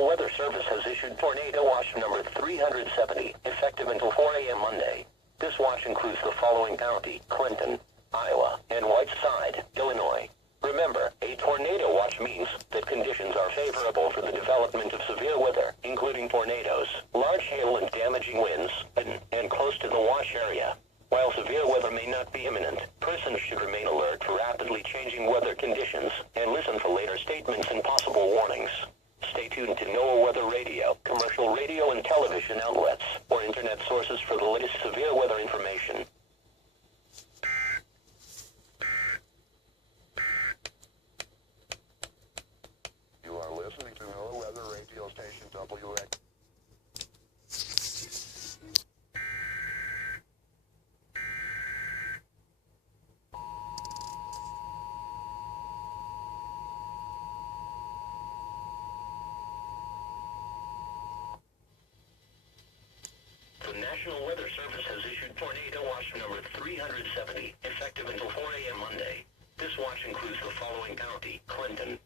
National Weather Service has issued Tornado Watch number 370, effective until 4 a.m. Monday. This watch includes the following county: Clinton, Iowa, and Whiteside, Illinois. Remember, a tornado watch means that conditions are favorable for the development of severe weather, including tornadoes, large hail and damaging winds, and close to the watch area. While severe weather may not be imminent, persons should remain alert for rapidly changing weather conditions and listen for later statements and possible warnings. Stay tuned to NOAA Weather Radio, commercial radio and television outlets, or internet sources for the latest severe weather information. You are listening to NOAA Weather Radio Station WX. The National Weather Service has issued Tornado Watch number 370, effective until 4 a.m. Monday. This watch includes the following county: Clinton,